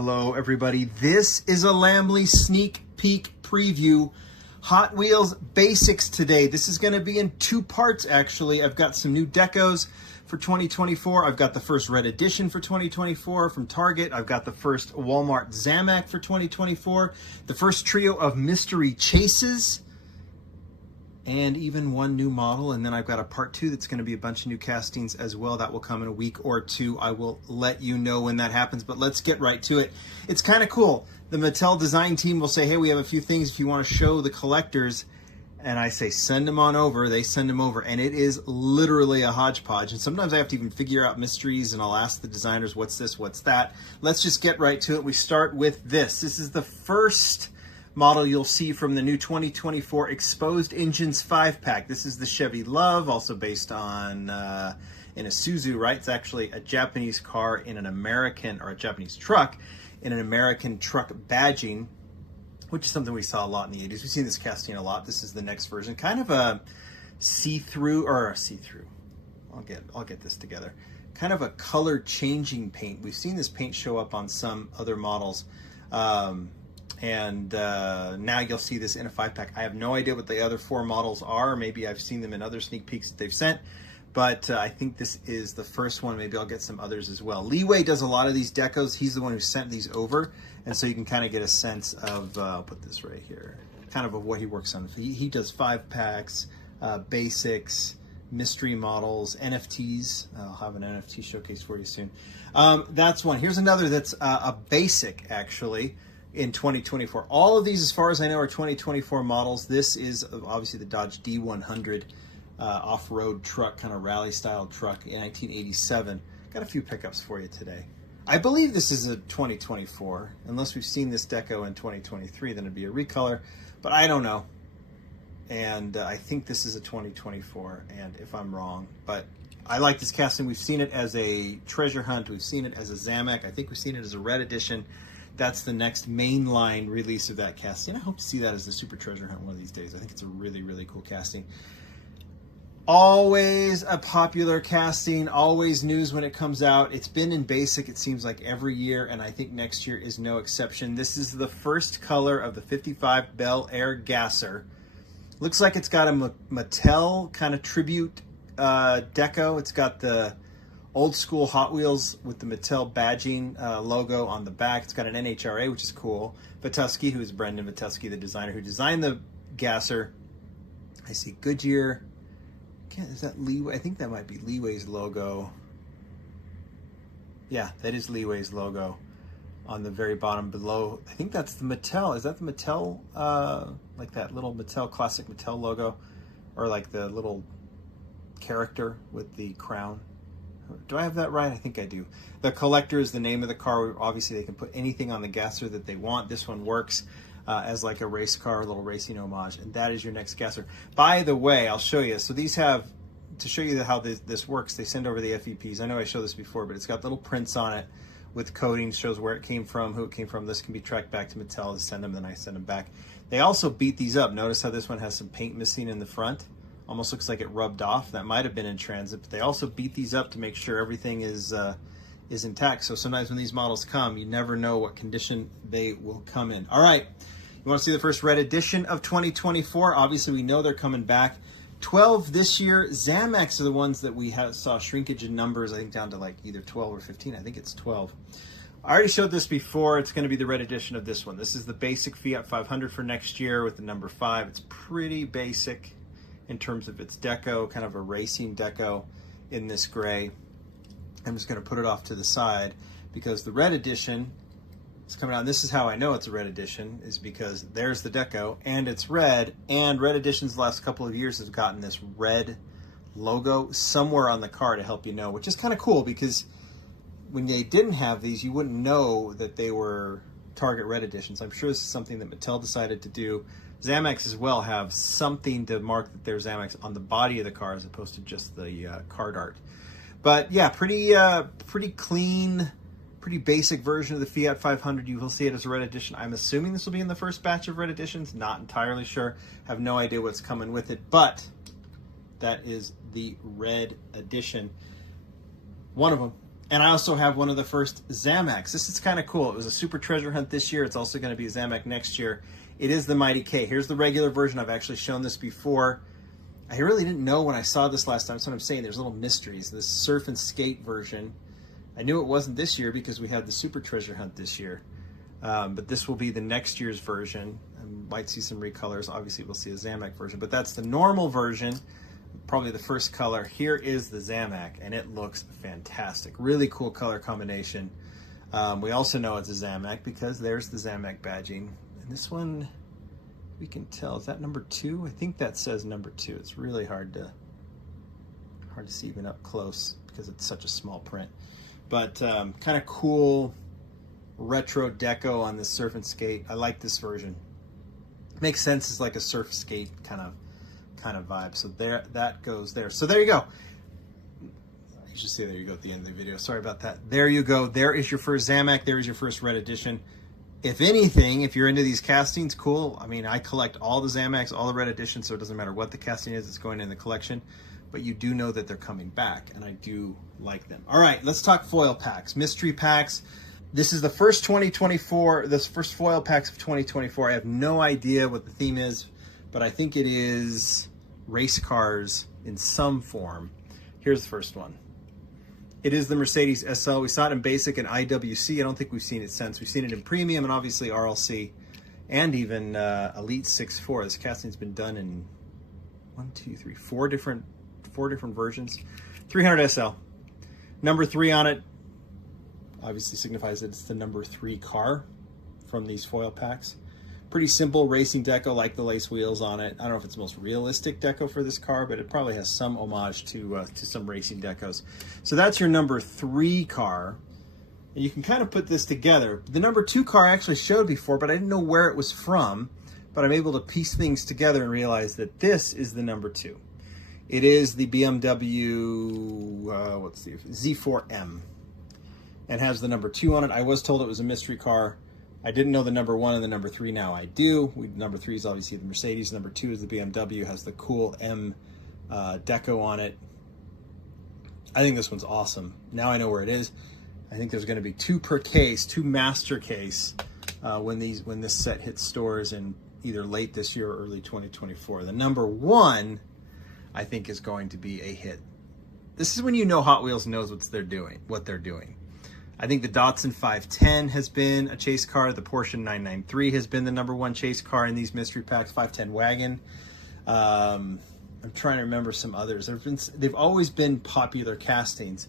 Hello everybody, this is a Lamley sneak peek preview. Hot Wheels basics today. This is going to be in two parts actually. I've got some new decos for 2024. I've got the first red edition for 2024 from Target. I've got the first Walmart zamac for 2024. The first trio of mystery chases. And even one new model, and then I've got a part two that's going to be a bunch of new castings as well. That will come in a week or two. I will let you know when that happens, but let's get right to it. It's kind of cool. The Mattel design team will say, hey, we have a few things if you want to show the collectors, and I say, send them on over. They send them over, and it is literally a hodgepodge, and sometimes I have to even figure out mysteries, and I'll ask the designers, what's this, what's that? Let's just get right to it. We start with this. This is the first model you'll see from the new 2024 Exposed Engines 5-pack. This is the Chevy Love, also based on in a Isuzu, right? It's actually a Japanese car in an American, or a Japanese truck in an American truck badging, which is something we saw a lot in the 80s. We've seen this casting a lot. This is the next version, kind of a see-through, I'll get this together. Kind of a color changing paint. We've seen this paint show up on some other models. And now you'll see this in a 5-pack. I have no idea what the other four models are. Maybe I've seen them in other sneak peeks that they've sent, but I think this is the first one. Maybe I'll get some others as well. Leeway does a lot of these decos. He's the one who sent these over, and so you can kind of get a sense of, I'll put this right here, kind of what he works on. He does 5-packs, basics, mystery models, NFTs. I'll have an NFT showcase for you soon. That's one. Here's another that's a basic, actually, in 2024. All of these, as far as I know, are 2024 models. This is obviously the Dodge D100 off-road truck, kind of rally-style truck in 1987. Got a few pickups for you today. I believe this is a 2024. Unless we've seen this deco in 2023, then it'd be a recolor, but I don't know. And I think this is a 2024, and if I'm wrong, but I like this casting. We've seen it as a treasure hunt. We've seen it as a zamac. I think we've seen it as a red edition. That's the next mainline release of that casting. I hope to see that as the Super Treasure Hunt one of these days. I think it's a really, really cool casting. Always a popular casting, always news when it comes out. It's been in basic, it seems like, every year, and I think next year is no exception. This is the first color of the 55 Bel Air Gasser. Looks like it's got a Mattel kind of tribute deco. It's got the old school Hot Wheels with the Mattel badging logo on the back. It's got an NHRA, which is cool. Vitosky, who is Brendan Vitosky, the designer who designed the Gasser. I see Goodyear. Is that Leeway? I think that might be Leeway's logo. Yeah, that is Leeway's logo on the very bottom below. I think that's the Mattel. Is that the Mattel, like that little Mattel, classic Mattel logo? Or like the little character with the crown? Do I have that right? I think I do. The Collector is the name of the car. Obviously, they can put anything on the Gasser that they want. This one works as like a race car, a little racing homage, and that is your next Gasser. By the way, I'll show you. So these have, to show you how this works, they send over the FEPs. I know I showed this before, but it's got little prints on it with coding, shows where it came from, who it came from. This can be tracked back to Mattel. I send them, then I send them back. They also beat these up. Notice how this one has some paint missing in the front. Almost looks like it rubbed off. That might have been in transit, but they also beat these up to make sure everything is intact. So sometimes when these models come, you never know what condition they will come in. All right, you want to see the first red edition of 2024? Obviously, we know they're coming back. 12 this year. Zamacs are the ones that we saw shrinkage in numbers, I think down to like either 12 or 15. I think it's 12. I already showed this before. It's going to be the red edition of this one. This is the basic Fiat 500 for next year with the number 5. It's pretty basic in terms of its deco, kind of a racing deco in this gray. I'm just going to put it off to the side because the red edition is coming out. And this is how I know it's a red edition, is because there's the deco and it's red, and red editions the last couple of years have gotten this red logo somewhere on the car to help you know, which is kind of cool because when they didn't have these, you wouldn't know that they were Target red editions. I'm sure this is something that Mattel decided to do. Zamacs as well have something to mark that they're Zamacs on the body of the car as opposed to just the card art. But yeah, pretty clean, pretty basic version of the Fiat 500. You will see it as a red edition. I'm assuming this will be in the first batch of red editions. Not entirely sure. Have no idea what's coming with it, but that is the red edition. One of them. And I also have one of the first zamacs. This is kind of cool. It was a super treasure hunt this year. It's also going to be a zamac next year. It is the Mighty K. Here's the regular version. I've actually shown this before. I really didn't know when I saw this last time. That's what I'm saying. There's little mysteries. This surf and skate version. I knew it wasn't this year because we had the super treasure hunt this year. But this will be the next year's version. I might see some recolors. Obviously, we'll see a zamac version. But that's the normal version. Probably the first color. Here is the zamac, and it looks fantastic. Really cool color combination. We also know it's a zamac because there's the zamac badging. And this one, we can tell, is that number 2? I think that says number 2. It's really hard to see even up close because it's such a small print. But kind of cool retro deco on this surf and skate. I like this version. Makes sense. It's like a surf skate kind of vibe. So there, that goes there. So there you go. You should see there you go at the end of the video. Sorry about that. There you go. There is your first zamac. There is your first red edition. If anything, if you're into these castings, cool. I mean, I collect all the zamacs, all the red editions, so it doesn't matter what the casting is, it's going in the collection. But you do know that they're coming back, and I do like them. All right, let's talk foil packs, mystery packs. This is the first 2024, this first foil packs of 2024. I have no idea what the theme is, but I think it is race cars in some form. Here's the first one. It is the Mercedes SL. We saw it in basic and IWC. I don't think we've seen it since. We've seen it in premium and obviously RLC and even Elite 6.4. This casting's been done in 4 different versions. 300 SL. Number 3 on it obviously signifies that it's the number 3 car from these foil packs. Pretty simple racing deco, like the lace wheels on it. I don't know if it's the most realistic deco for this car, but it probably has some homage to some racing decos. So that's your number 3 car. And you can kind of put this together. The number 2 car I actually showed before, but I didn't know where it was from. But I'm able to piece things together and realize that this is the number 2. It is the BMW Z4M. And has the number 2 on it. I was told it was a mystery car. I didn't know the number 1 and the number 3. Now I do. Number 3 is obviously the Mercedes. Number 2 is the BMW. Has the cool M deco on it. I think this one's awesome. Now I know where it is. I think there's going to be 2 per case, 2 master case when this set hits stores in either late this year or early 2024. The number 1, I think, is going to be a hit. This is when you know Hot Wheels knows what they're doing. I think the Datsun 510 has been a chase car. The Porsche 993 has been the number 1 chase car in these mystery packs. 510 wagon. I'm trying to remember some others. They've always been popular castings.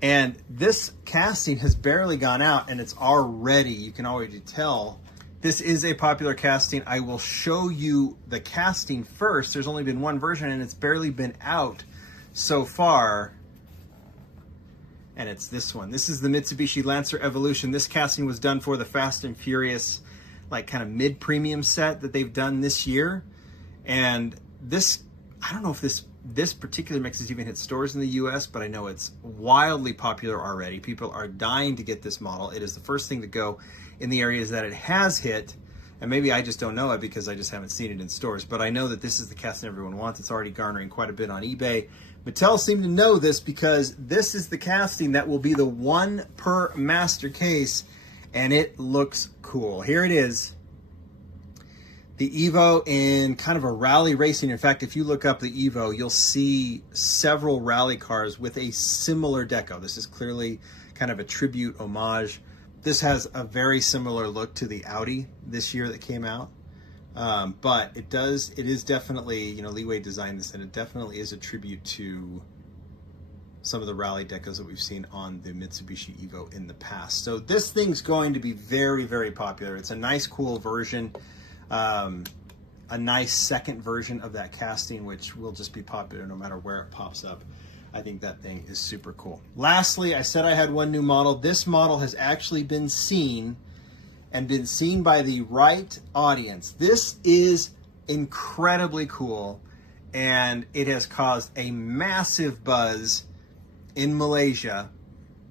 And this casting has barely gone out, and it's already, you can already tell, this is a popular casting. I will show you the casting first. There's only been 1 version, and it's barely been out so far. And it's this one. This is the Mitsubishi Lancer Evolution. This casting was done for the Fast and Furious, like kind of mid-premium set that they've done this year. And this, I don't know if this particular mix has even hit stores in the US, but I know it's wildly popular already. People are dying to get this model. It is the first thing to go in the areas that it has hit. And maybe I just don't know it because I just haven't seen it in stores. But I know that this is the casting everyone wants. It's already garnering quite a bit on eBay. Mattel seemed to know this because this is the casting that will be the 1 per master case, and it looks cool. Here it is. The Evo in kind of a rally racing. In fact, if you look up the Evo, you'll see several rally cars with a similar deco. This is clearly kind of a tribute homage. This has a very similar look to the Audi this year that came out. But it is definitely, you know, Leeway designed this, and it definitely is a tribute to some of the rally decos that we've seen on the Mitsubishi Evo in the past. So this thing's going to be very, very popular. It's a nice, cool version, a nice second version of that casting, which will just be popular no matter where it pops up. I think that thing is super cool. Lastly, I said I had 1 new model. This model has actually been seen and been seen by the right audience. This is incredibly cool, and it has caused a massive buzz in Malaysia.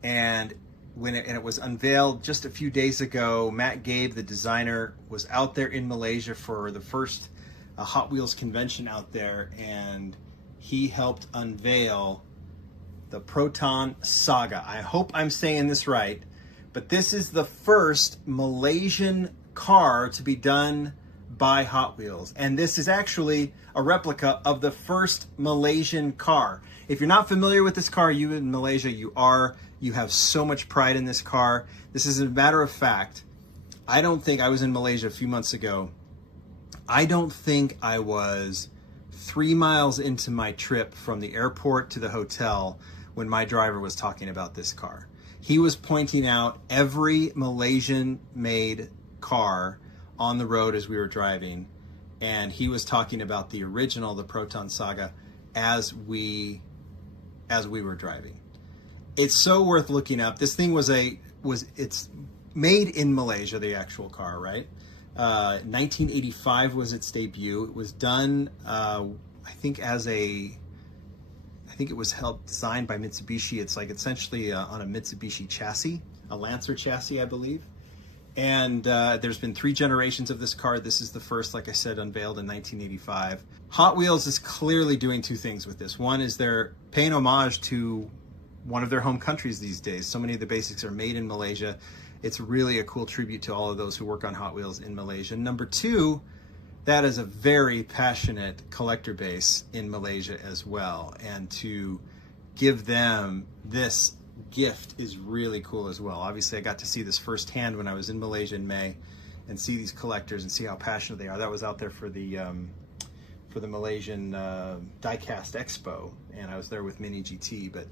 And when it was unveiled just a few days ago, Matt Gabe, the designer, was out there in Malaysia for the first Hot Wheels convention out there, and he helped unveil the Proton Saga. I hope I'm saying this right, but this is the first Malaysian car to be done by Hot Wheels. And this is actually a replica of the first Malaysian car. If you're not familiar with this car, you in Malaysia, you have so much pride in this car. This is a matter of fact. I was in Malaysia a few months ago. I don't think I was 3 miles into my trip from the airport to the hotel when my driver was talking about this car. He was pointing out every Malaysian-made car on the road as we were driving, and he was talking about the original, the Proton Saga, as we were driving. It's so worth looking up. This thing it's made in Malaysia, the actual car, right? 1985 was its debut. It was done, I think it was designed by Mitsubishi. It's like essentially on a Mitsubishi chassis, a Lancer chassis, I believe. And there's been 3 generations of this car. This is the first, like I said, unveiled in 1985. Hot Wheels is clearly doing 2 things with this. One is they're paying homage to one of their home countries these days. So many of the basics are made in Malaysia. It's really a cool tribute to all of those who work on Hot Wheels in Malaysia. Number 2, that is a very passionate collector base in Malaysia as well. And to give them this gift is really cool as well. Obviously, I got to see this firsthand when I was in Malaysia in May and see these collectors and see how passionate they are. That was out there for the Malaysian Diecast Expo, and I was there with Mini GT. But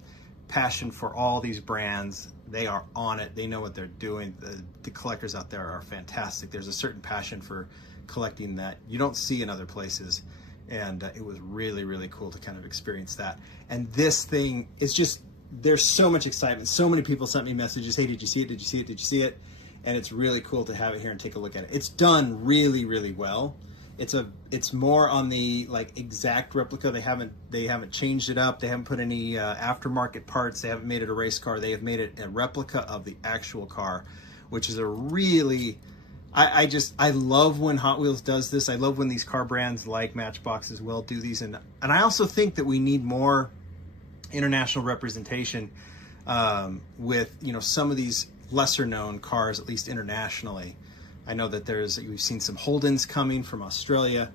passion for all these brands, they are on it. They know what they're doing. The collectors out there are fantastic. There's a certain passion for collecting that you don't see in other places, and it was really, really cool to kind of experience that. And this thing is just, there's so much excitement. So many people sent me messages, hey, did you see it? Did you see it? Did you see it? And it's really cool to have it here and take a look at it. It's done really, really well. It's more on the like exact replica. They haven't changed it up. They haven't put any aftermarket parts. They haven't made it a race car. They have made it a replica of the actual car, which is a really, I love when Hot Wheels does this. I love when these car brands like Matchbox as well do these. And I also think that we need more international representation with, you know, some of these lesser known cars, at least internationally. I know that we've seen some Holdens coming from Australia.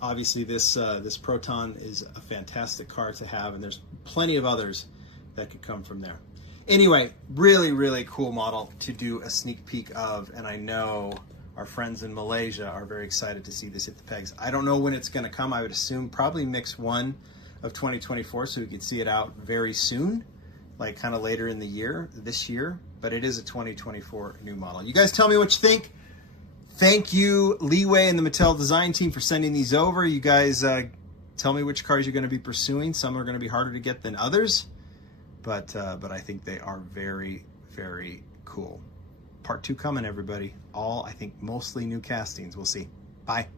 Obviously this Proton is a fantastic car to have, and there's plenty of others that could come from there. Anyway, really, really cool model to do a sneak peek of, and I know our friends in Malaysia are very excited to see this hit the pegs. I don't know when it's going to come. I would assume probably mix 1 of 2024, so we could see it out very soon, like kind of later in the year, this year, but it is a 2024 new model. You guys tell me what you think. Thank you, Leeway and the Mattel design team, for sending these over. You guys tell me which cars you're going to be pursuing. Some are going to be harder to get than others, but I think they are very, very cool. Part 2 coming, everybody. All, I think, mostly new castings. We'll see. Bye.